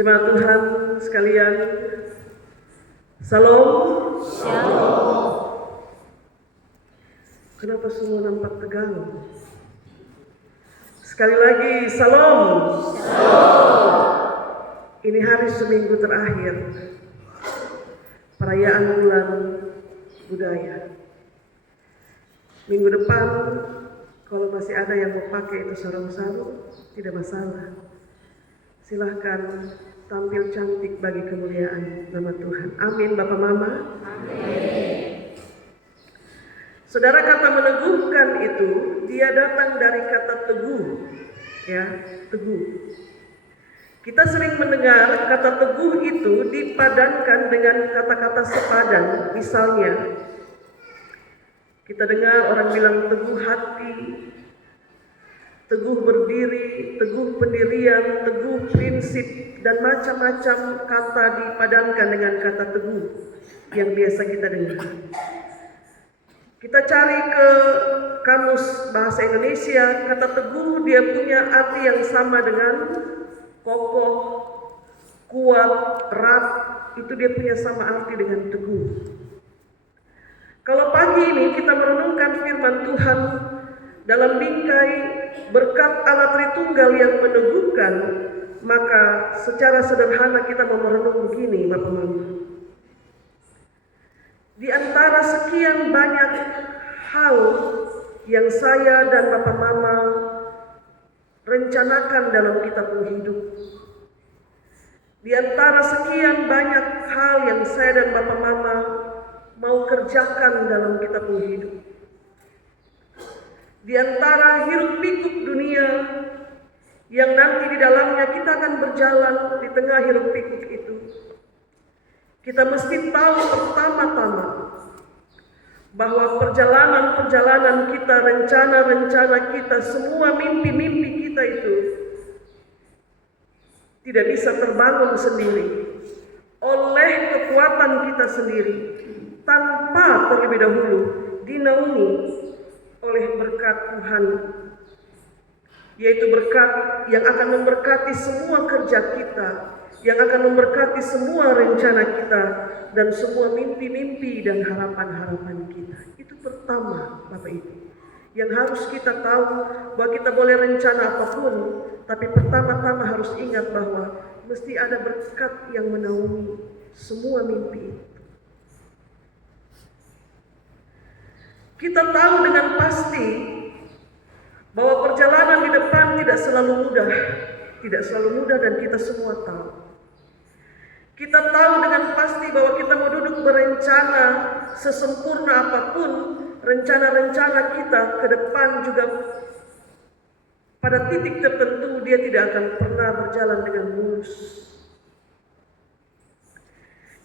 Jemaat Tuhan sekalian, Salam. Shalom. Kenapa semua nampak tegang? Sekali lagi, Salam. Shalom. Ini hari seminggu terakhir perayaan bulan budaya. Minggu depan, kalau masih ada yang mau pakai itu sarung-sarung, tidak masalah. Silahkan tampil cantik bagi kemuliaan nama Tuhan. Amin, Bapak Mama. Amin. Saudara, kata meneguhkan itu, dia datang dari kata teguh. Ya, teguh. Kita sering mendengar kata teguh itu dipadankan dengan kata-kata sepadan. Misalnya, kita dengar orang bilang teguh hati, teguh berdiri, teguh pendirian, teguh prinsip, dan macam-macam kata dipadankan dengan kata teguh yang biasa kita dengar. Kita cari ke kamus bahasa Indonesia, kata teguh dia punya arti yang sama dengan kokoh, kuat, erat, itu dia punya sama arti dengan teguh. Kalau pagi ini kita merenungkan firman Tuhan dalam bingkai berkat Allah Tritunggal yang meneguhkan, maka secara sederhana kita mau merenung begini, Bapak Mama. Di antara sekian banyak hal yang saya dan Bapak Mama rencanakan dalam kitab hidup, di antara sekian banyak hal yang saya dan Bapak Mama mau kerjakan dalam kitab hidup, di antara hiruk pikuk dunia yang nanti di dalamnya kita akan berjalan di tengah hiruk pikuk itu, kita mesti tahu pertama-tama bahwa perjalanan-perjalanan kita, rencana-rencana kita, semua mimpi-mimpi kita itu tidak bisa terbangun sendiri oleh kekuatan kita sendiri, tanpa terlebih dahulu dinaungi oleh berkat Tuhan, yaitu berkat yang akan memberkati semua kerja kita, yang akan memberkati semua rencana kita, dan semua mimpi-mimpi dan harapan-harapan kita. Itu pertama, Bapak Ibu, yang harus kita tahu, bahwa kita boleh rencana apapun, tapi pertama-tama harus ingat bahwa mesti ada berkat yang menaungi semua mimpi itu. Kita tahu dengan pasti bahwa perjalanan di depan tidak selalu mudah, dan kita semua tahu. Kita tahu dengan pasti bahwa kita mau duduk berencana sesempurna apapun, rencana-rencana kita ke depan juga pada titik tertentu dia tidak akan pernah berjalan dengan mulus.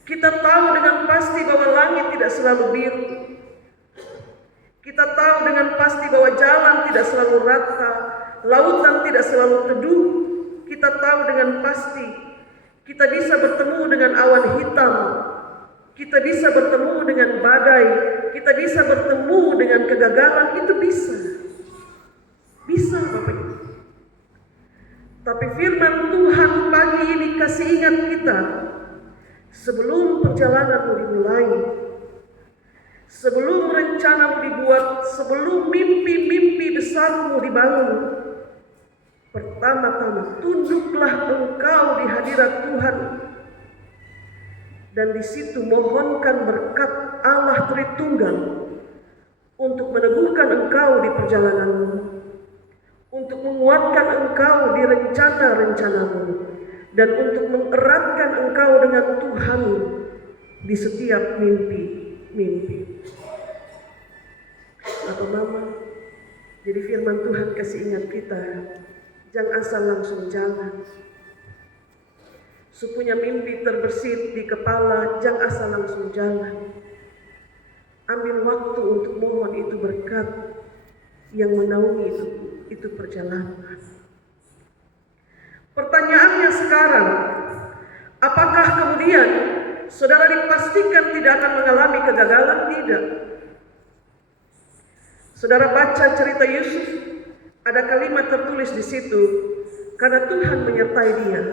Kita tahu dengan pasti bahwa langit tidak selalu biru. Kita tahu dengan pasti bahwa jalan tidak selalu rata, lautan tidak selalu teduh. Kita tahu dengan pasti kita bisa bertemu dengan awan hitam, kita bisa bertemu dengan badai, kita bisa bertemu dengan kegagalan, itu bisa. Bisa, Bapak Ibu. Tapi firman Tuhan pagi ini kasih ingat kita, sebelum perjalanan mau dimulai, sebelum rencana dibuat, sebelum mimpi-mimpi besarmu dibangun, pertama-tama tunduklah engkau di hadirat Tuhan, dan di situ mohonkan berkat Allah Tritunggal untuk meneguhkan engkau di perjalananmu, untuk menguatkan engkau di rencana-rencanamu, dan untuk mengeratkan engkau dengan Tuhan di setiap mimpi. Bapak Mama, jadi firman Tuhan kasih ingat kita, jangan asal langsung jalan. Supunya mimpi terbersit di kepala, jangan asal langsung jalan. Ambil waktu untuk mohon itu berkat yang menaungi itu perjalanan. Pertanyaannya sekarang, apakah kemudian saudara dipastikan tidak akan mengalami kegagalan? Tidak. Saudara baca cerita Yusuf, ada kalimat tertulis di situ, karena Tuhan menyertai dia,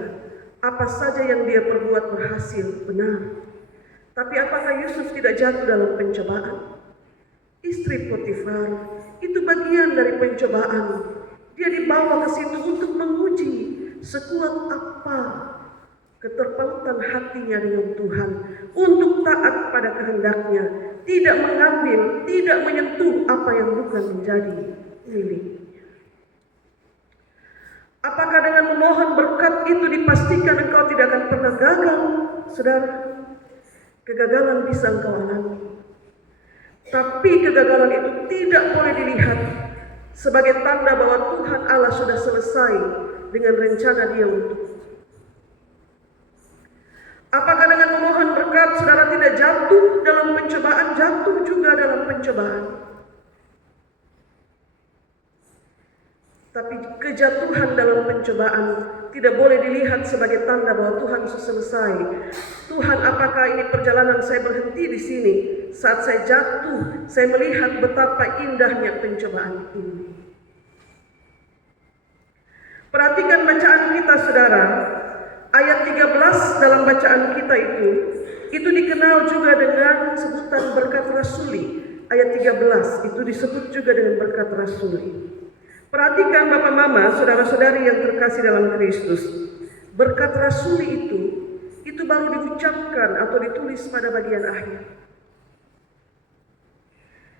Apa saja yang dia perbuat berhasil, benar. Tapi apakah Yusuf tidak jatuh dalam pencobaan? Istri Potifar itu bagian dari pencobaan. Dia dibawa ke situ untuk menguji sekuat apa keterpautan hatinya dengan Tuhan, untuk taat pada kehendaknya, tidak mengambil, tidak menyentuh apa yang bukan menjadi miliknya. Apakah dengan memohon berkat itu dipastikan engkau tidak akan pernah gagal? Saudara, kegagalan bisa engkau alami. Tapi kegagalan itu tidak boleh dilihat sebagai tanda bahwa Tuhan Allah sudah selesai dengan rencana Dia untuk. Apakah dengan memohon berkat saudara tidak jatuh dalam pencobaan? Jatuh juga dalam pencobaan. Tapi kejatuhan dalam pencobaan tidak boleh dilihat sebagai tanda bahwa Tuhan sudah selesai. Tuhan, apakah ini perjalanan saya berhenti di sini? Saat saya jatuh, saya melihat betapa indahnya pencobaan ini. Perhatikan bacaan kita, saudara. Ayat 13 dalam bacaan kita itu dikenal juga dengan sebutan berkat rasuli. Ayat 13 itu disebut juga dengan berkat rasuli. Perhatikan Bapak Mama, saudara-saudari yang terkasih dalam Kristus. Berkat rasuli itu baru diucapkan atau ditulis pada bagian akhir.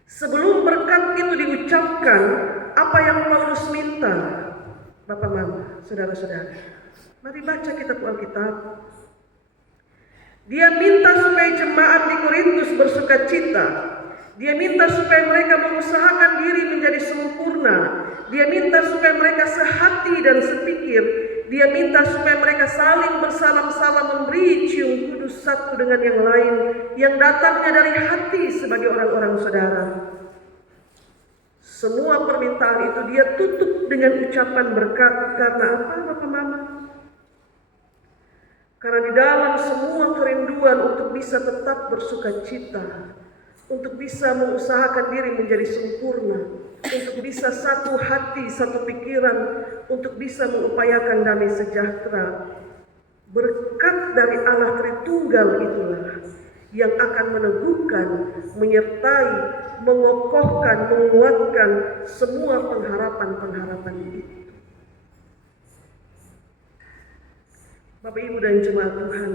Sebelum berkat itu diucapkan, apa yang Paulus minta? Bapak Mama, saudara-saudari, mari baca kitab Alkitab. Dia minta supaya jemaat di Korintus bersuka cita. Dia minta supaya mereka mengusahakan diri menjadi sempurna. Dia minta supaya mereka sehati dan sepikir. Dia minta supaya mereka saling bersalam-salam memberi cium kudus satu dengan yang lain, yang datangnya dari hati sebagai orang-orang saudara. Semua permintaan itu dia tutup dengan ucapan berkat. Karena apa, Bapak Mama? Karena di dalam semua kerinduan untuk bisa tetap bersuka cita, untuk bisa mengusahakan diri menjadi sempurna, untuk bisa satu hati, satu pikiran, untuk bisa mengupayakan damai sejahtera. Berkat dari Allah Tritunggal itulah yang akan meneguhkan, menyertai, mengokohkan, menguatkan semua pengharapan-pengharapan itu. Bapak Ibu dan jemaat Tuhan,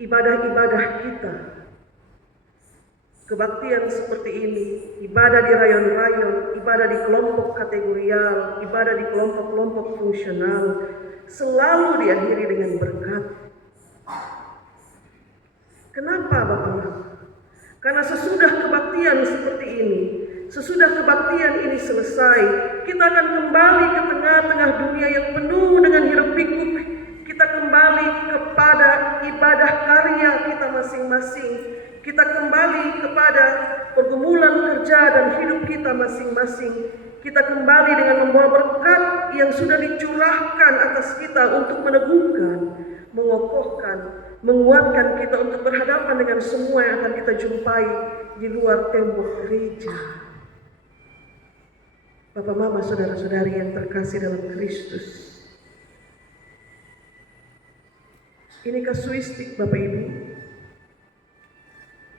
ibadah-ibadah kita, kebaktian seperti ini, ibadah di rayon-rayon, ibadah di kelompok kategorial, ibadah di kelompok-kelompok fungsional, selalu diakhiri dengan berkat. Kenapa Bapak Mama? Karena sesudah kebaktian seperti ini, sesudah kebaktian ini selesai, kita akan kembali ke tengah-tengah dunia yang penuh dengan hiruk-pikuk. Kita kembali kepada ibadah karya kita masing-masing. Kita kembali kepada pergumulan kerja dan hidup kita masing-masing. Kita kembali dengan membawa berkat yang sudah dicurahkan atas kita untuk meneguhkan, mengokohkan, menguatkan kita untuk berhadapan dengan semua yang akan kita jumpai di luar tembok gereja. Bapak Mama, saudara-saudari yang terkasih dalam Kristus, ini kasuistik Bapak Ibu.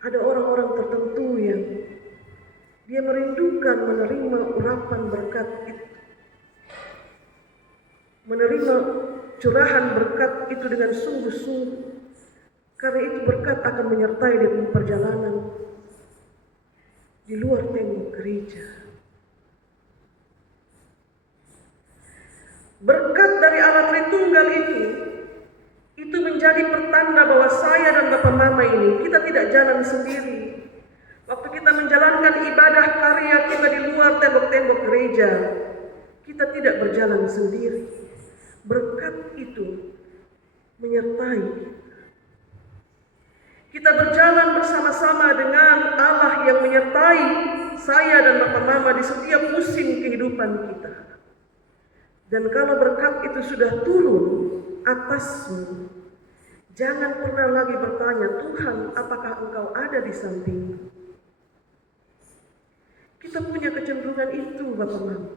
Ada orang-orang tertentu yang dia merindukan menerima urapan berkat itu, menerima curahan berkat itu dengan sungguh-sungguh, karena itu berkat akan menyertai dia dalam perjalanan di luar tembok gereja. Berkat dari Allah Tritunggal itu menjadi pertanda bahwa saya dan Bapak Mama ini, kita tidak jalan sendiri. Waktu kita menjalankan ibadah karya kita di luar tembok-tembok gereja, kita tidak berjalan sendiri. Berkat itu menyertai. Kita berjalan bersama-sama dengan Allah yang menyertai saya dan Bapak Mama di setiap musim kehidupan kita. Dan kalau berkat itu sudah turun atasmu, jangan pernah lagi bertanya, Tuhan, apakah Engkau ada di sampingku? Kita punya kecenderungan itu, Bapak Mama.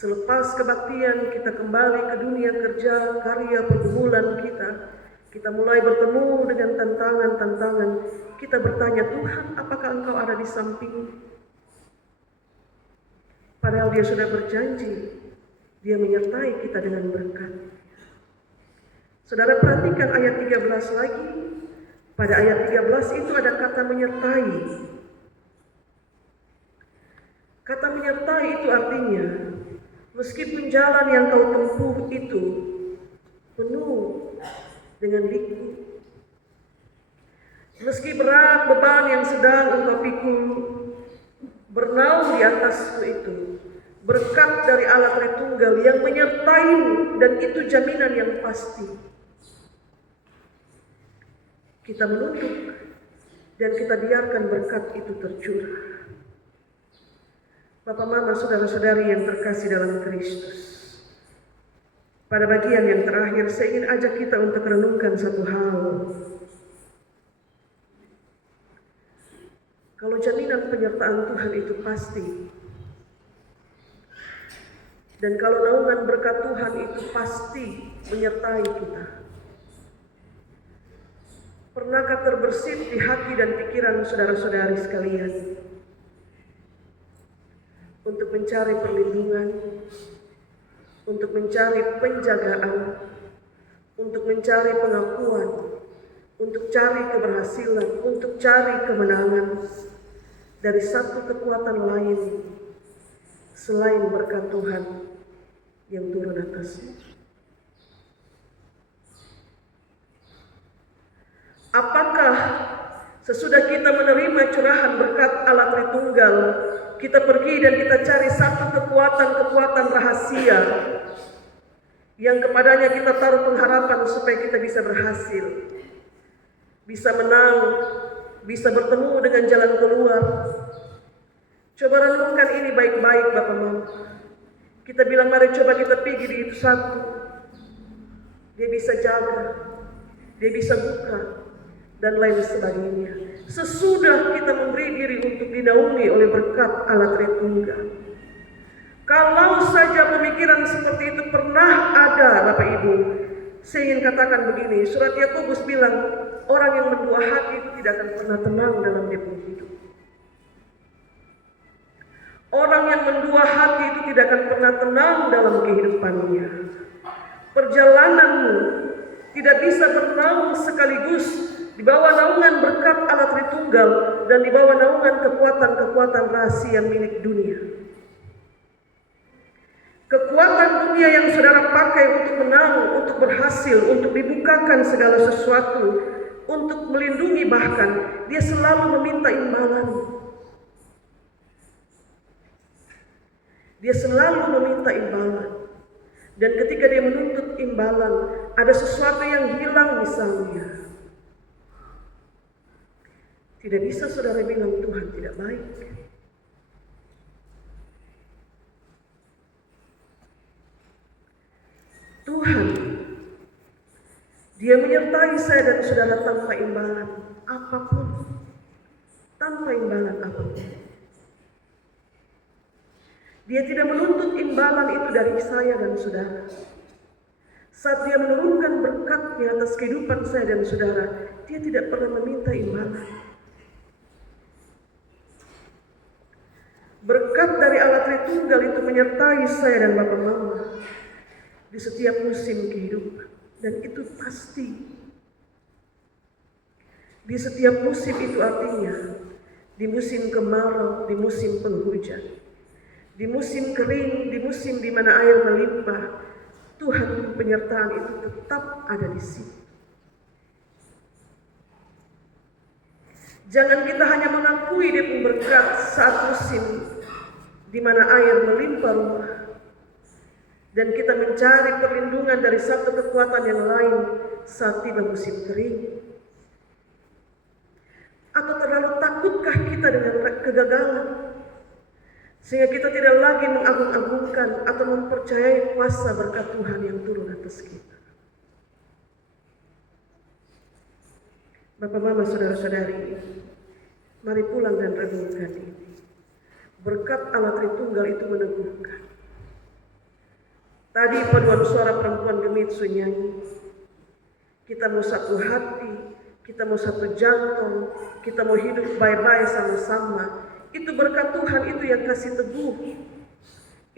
Selepas kebaktian kita kembali ke dunia kerja, karya pergumulan kita mulai bertemu dengan tantangan-tantangan. Kita bertanya, Tuhan, apakah Engkau ada di samping? Padahal Dia sudah berjanji, Dia menyertai kita dengan berkat. Saudara perhatikan ayat 13 lagi. Pada ayat 13 itu ada kata menyertai. Kata menyertai itu artinya, meskipun jalan yang kau tempuh itu penuh dengan liku, meski berat beban yang sedang engkau pikul, bernaung di atasku itu berkat dari Allah Tritunggal yang menyertaimu, dan itu jaminan yang pasti. Kita menunduk dan kita biarkan berkat itu tercurah. Bapak, Mama, saudara-saudari yang terkasih dalam Kristus, pada bagian yang terakhir saya ingin ajak kita untuk renungkan satu hal. Kalau jaminan penyertaan Tuhan itu pasti, dan kalau naungan berkat Tuhan itu pasti menyertai kita, pernahkah terbersit di hati dan pikiran saudara-saudari sekalian untuk mencari perlindungan, untuk mencari penjagaan, untuk mencari pengakuan, untuk cari keberhasilan, untuk cari kemenangan dari satu kekuatan lain selain berkat Tuhan yang turun atasmu? Apakah sesudah kita menerima curahan berkat Allah Tritunggal, kita pergi dan kita cari satu kekuatan rahasia yang kepadanya kita taruh pengharapan supaya kita bisa berhasil, bisa menang, bisa bertemu dengan jalan keluar? Coba renungkan ini baik-baik, Bapak Mama. Kita bilang, mari coba kita pergi di itu satu. Dia bisa jaga, Dia bisa buka, dan lain sebagainya. Sesudah kita memberi diri untuk dinaungi oleh berkat Allah Tritunggal. Kalau saja pemikiran seperti itu pernah ada, Bapak Ibu, saya ingin katakan begini, surat Yakobus bilang, orang yang mendua hati itu tidak akan pernah tenang dalam dia punya hidup. Orang yang mendua hati itu tidak akan pernah tenang dalam kehidupannya. Perjalananmu tidak bisa bernaung sekaligus di bawah naungan berkat Allah Tritunggal dan di bawah naungan kekuatan-kekuatan rahasia milik dunia. Kekuatan dunia yang saudara pakai untuk menang, untuk berhasil, untuk dibukakan segala sesuatu, untuk melindungi, bahkan dia selalu meminta imbalan. Dia selalu meminta imbalan. Dan ketika dia menuntut imbalan, ada sesuatu yang hilang misalnya. Tidak bisa saudara bilang Tuhan tidak baik. Tuhan, Dia menyertai saya dan saudara tanpa imbalan apapun. Tanpa imbalan apapun. Dia tidak menuntut imbalan itu dari saya dan saudara. Saat Dia menurunkan berkat-Nya atas kehidupan saya dan saudara, Dia tidak pernah meminta imbalan. Berkat dari Allah Tritunggal itu menyertai saya dan Bapak Mama di setiap musim kehidupan, dan itu pasti. Di setiap musim itu artinya di musim kemarau, di musim penghujan, di musim kering, di musim di mana air melimpah, Tuhan penyertaan itu tetap ada di sini. Jangan kita hanya mengakui Dia berkat saat musim di mana air melimpah rumah, dan kita mencari perlindungan dari satu kekuatan yang lain saat tiba musim kering. Atau terlalu takutkah kita dengan kegagalan, sehingga kita tidak lagi mengagung-agungkan atau mempercayai kuasa berkat Tuhan yang turun atas kita? Bapak, Mama, saudara-saudari, mari pulang dan renungkan ini. Berkat Allah Tritunggal itu meneguhkan. Tadi paduan suara perempuan Gemitsu nyanyi. Kita mau satu hati, kita mau satu jantung, kita mau hidup baik-baik sama-sama. Itu berkat Tuhan, itu yang kasih teguh.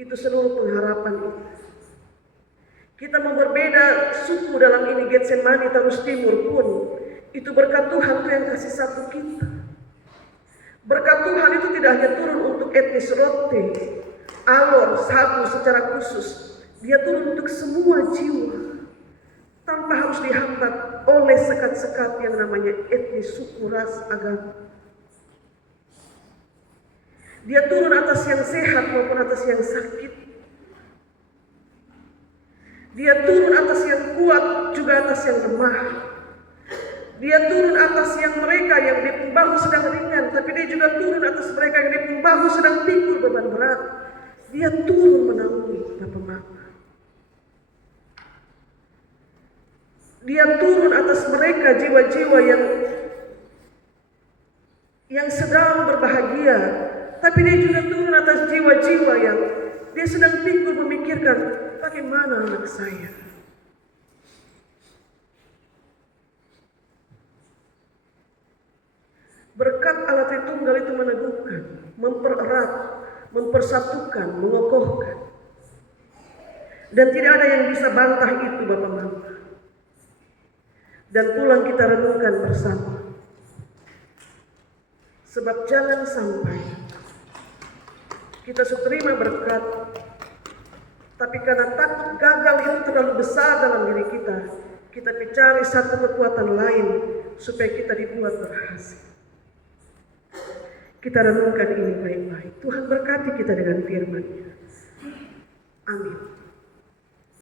Itu seluruh pengharapan itu. Kita mau berbeda suku dalam ini, Getsemani, Tarus Timur pun. Itu berkat Tuhan, itu yang kasih satu kita. Berkat Tuhan itu tidak hanya turun untuk etnis Rote, Alor, Sabu secara khusus. Dia turun untuk semua jiwa. Tanpa harus dihambat oleh sekat-sekat yang namanya etnis, suku, ras, agama. Dia turun atas yang sehat maupun atas yang sakit. Dia turun atas yang kuat juga atas yang lemah. Dia turun atas yang mereka yang di pembahu sedang ringan, tapi dia juga turun atas mereka yang di pembahu sedang pikul beban berat. Dia turun menaungi Bapak-Bapak. Dia turun atas mereka jiwa-jiwa yang sedang berbahagia, tapi dia juga turun atas jiwa-jiwa yang dia sedang pikul memikirkan bagaimana anak saya. Berkat Allah Tritunggal itu meneguhkan, mempererat, mempersatukan, mengokohkan. Dan tidak ada yang bisa bantah itu Bapak-Bapak. Dan pulang kita renungkan bersama. Sebab jangan sampai kita terima berkat, tapi karena takut gagal itu terlalu besar dalam diri kita, kita mencari satu kekuatan lain supaya kita dibuat berhasil. Kita renungkan ini baik-baik. Tuhan berkati kita dengan firman-Nya. Amin.